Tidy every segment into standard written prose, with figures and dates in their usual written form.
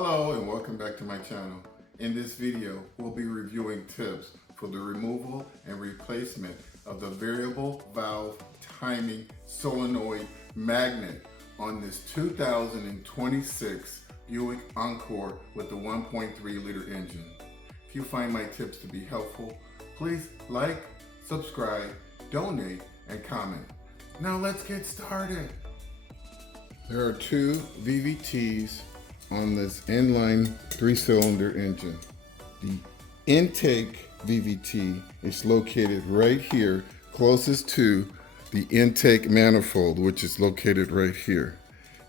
Hello and welcome back to my channel. In this video, we'll be reviewing tips for the removal and replacement of the variable valve timing solenoid magnet on this 2026 Buick Encore with the 1.3 liter engine. If you find my tips to be helpful, please like, subscribe, donate, and comment. Now let's get started. There are two VVTs on this inline 3-cylinder engine. The intake VVT is located right here, closest to the intake manifold, which is located right here.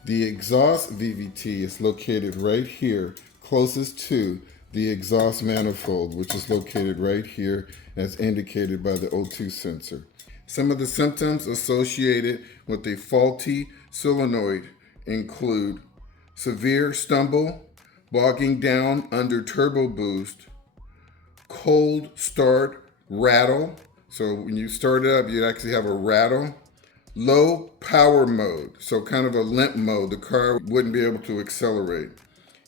The exhaust VVT is located right here, closest to the exhaust manifold, which is located right here as indicated by the O2 sensor. Some of the symptoms associated with a faulty solenoid include severe stumble, bogging down under turbo boost, cold start, rattle. So when you start it up, you actually have a rattle. Low power mode, so kind of a limp mode. The car wouldn't be able to accelerate.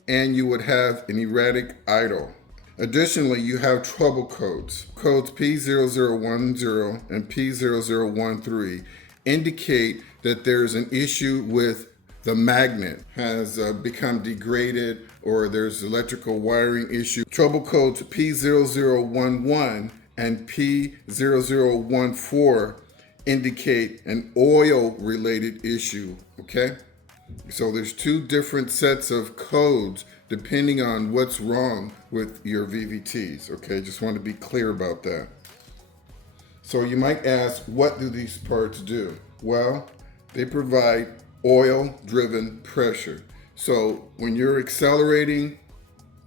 And you would have an erratic idle. Additionally, you have trouble codes. Codes P0010 and P0013 indicate that there's an issue with the magnet has become degraded or there's electrical wiring issue. Trouble codes P0011 and P0014 indicate an oil related issue, okay? So there's two different sets of codes depending on what's wrong with your VVTs, okay? Just want to be clear about that. So you might ask, what do these parts do? Well, they provide oil-driven pressure. So when you're accelerating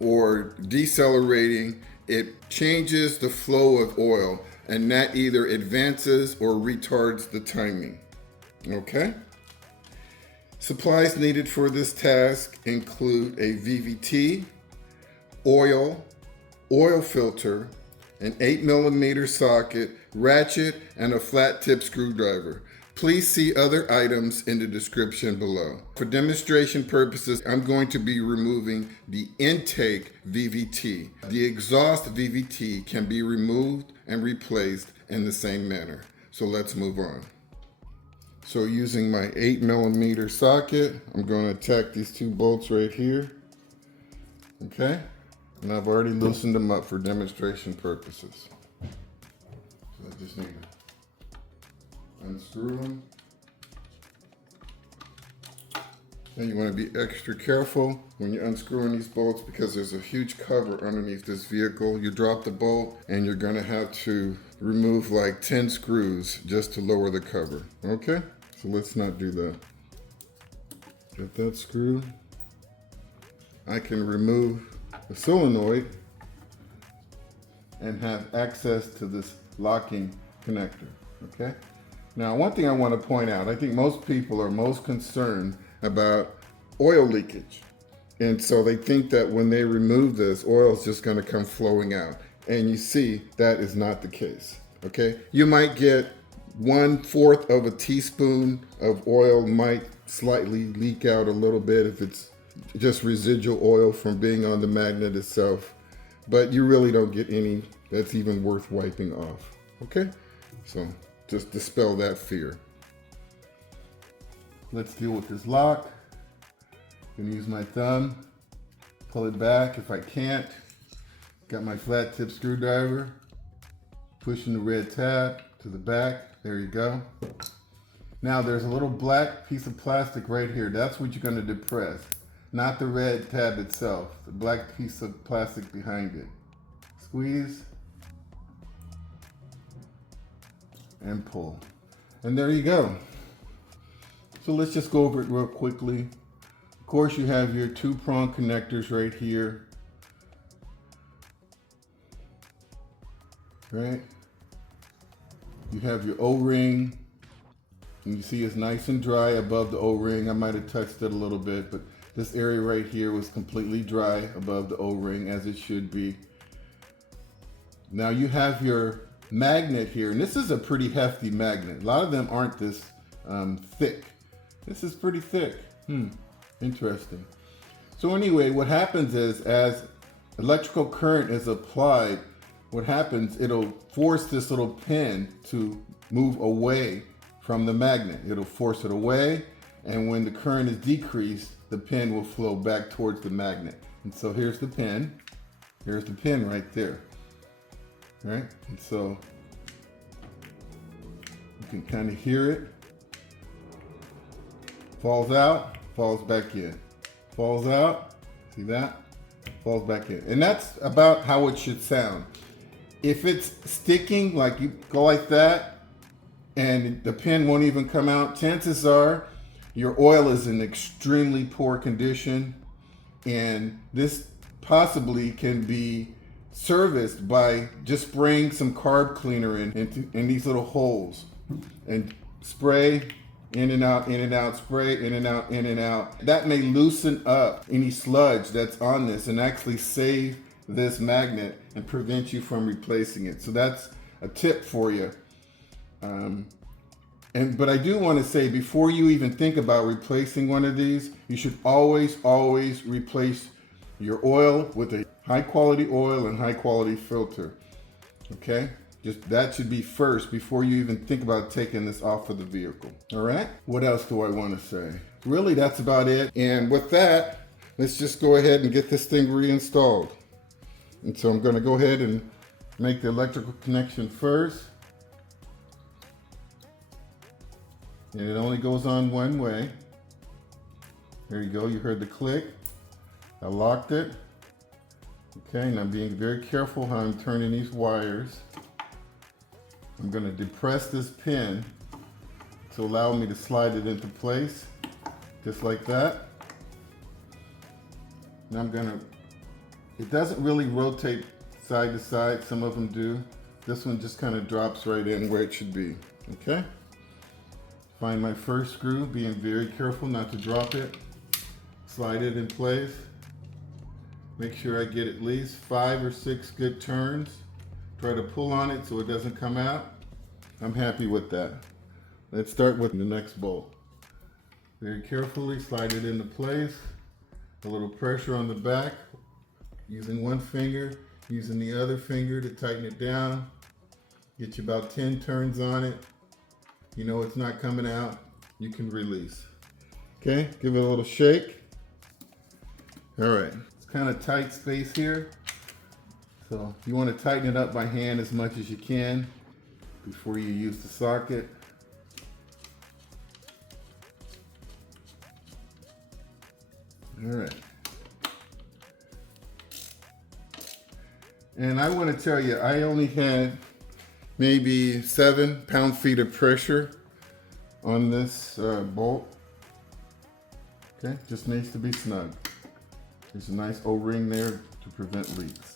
or decelerating, it changes the flow of oil, and that either advances or retards the timing, okay? Supplies needed for this task include a VVT, oil filter, an 8mm socket, ratchet, and a flat tip screwdriver. Please see other items in the description below. For demonstration purposes, I'm going to be removing the intake VVT. The exhaust VVT can be removed and replaced in the same manner. So let's move on. So using my 8mm socket, I'm going to attack these two bolts right here. Okay? And I've already loosened them up for demonstration purposes. So I just need to unscrew them. And you want to be extra careful when you're unscrewing these bolts because there's a huge cover underneath this vehicle. You drop the bolt and you're going to have to remove like 10 screws just to lower the cover. Okay? So let's not do that. Get that screw. I can remove the solenoid and have access to this locking connector. Okay? Now, one thing I want to point out, I think most people are most concerned about oil leakage. And so they think that when they remove this, oil is just going to come flowing out. And you see, that is not the case, okay? You might get 1/4 of a teaspoon of oil might slightly leak out a little bit if it's just residual oil from being on the magnet itself. But you really don't get any that's even worth wiping off, okay? So just dispel that fear. Let's deal with this lock. I'm gonna use my thumb, pull it back if I can't. Got my flat tip screwdriver, pushing the red tab to the back. There you go. Now there's a little black piece of plastic right here. That's what you're gonna depress, not the red tab itself, the black piece of plastic behind it. Squeeze and pull. And there you go. So let's just go over it real quickly. Of course, you have your 2-prong connectors right here. Right? You have your O-ring. And you see it's nice and dry above the O-ring. I might have touched it a little bit, but this area right here was completely dry above the O-ring, as it should be. Now you have your magnet here, and this is a pretty hefty magnet. A lot of them aren't this thick. This is pretty thick. Interesting. So anyway, what happens is as electrical current is applied, what happens, it'll force this little pin to move away from the magnet. It'll force it away, and when the current is decreased, the pin will flow back towards the magnet. And so here's the pin. Here's the pin right there. Right? And so you can kind of hear it. Falls out, falls back in. Falls out, see that? Falls back in. And that's about how it should sound. If it's sticking, like you go like that, and the pin won't even come out, chances are your oil is in extremely poor condition, and this possibly can be serviced by just spraying some carb cleaner in these little holes, and spray in and out, in and out, spray in and out, in and out. That may loosen up any sludge that's on this and actually save this magnet and prevent you from replacing it. So that's a tip for you. But I do want to say, before you even think about replacing one of these, you should always replace your oil with a high quality oil and high quality filter. Okay? Just that should be first before you even think about taking this off of the vehicle. All right? What else do I want to say? Really, that's about it. And with that, let's just go ahead and get this thing reinstalled. And so I'm going to go ahead and make the electrical connection first. And it only goes on one way. There you go, you heard the click. I locked it. Okay, and I'm being very careful how I'm turning these wires. I'm going to depress this pin to allow me to slide it into place, just like that. And I'm going to, it doesn't really rotate side to side, some of them do. This one just kind of drops right in where it should be, okay? Find my first screw, being very careful not to drop it. Slide it in place. Make sure I get at least 5 or 6 good turns. Try to pull on it so it doesn't come out. I'm happy with that. Let's start with the next bolt. Very carefully slide it into place. A little pressure on the back. Using one finger, using the other finger to tighten it down. Get you about 10 turns on it. You know it's not coming out, you can release. Okay, give it a little shake. All right, it's kind of tight space here. So you want to tighten it up by hand as much as you can before you use the socket. All right. And I want to tell you, I only had maybe 7 pound-feet of pressure on this bolt. Okay, just needs to be snug. There's a nice O-ring there to prevent leaks.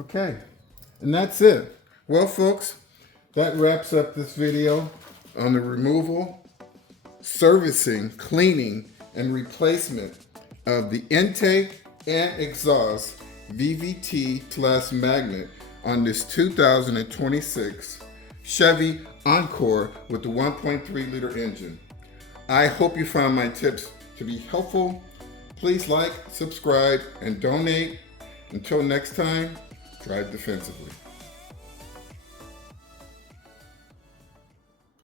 Okay, and that's it. Well, folks, that wraps up this video on the removal, servicing, cleaning, and replacement of the intake and exhaust VVT magnet on this 2026 Chevy Encore with the 1.3 liter engine. I hope you found my tips to be helpful. Please like, subscribe, and donate. Until next time, drive defensively.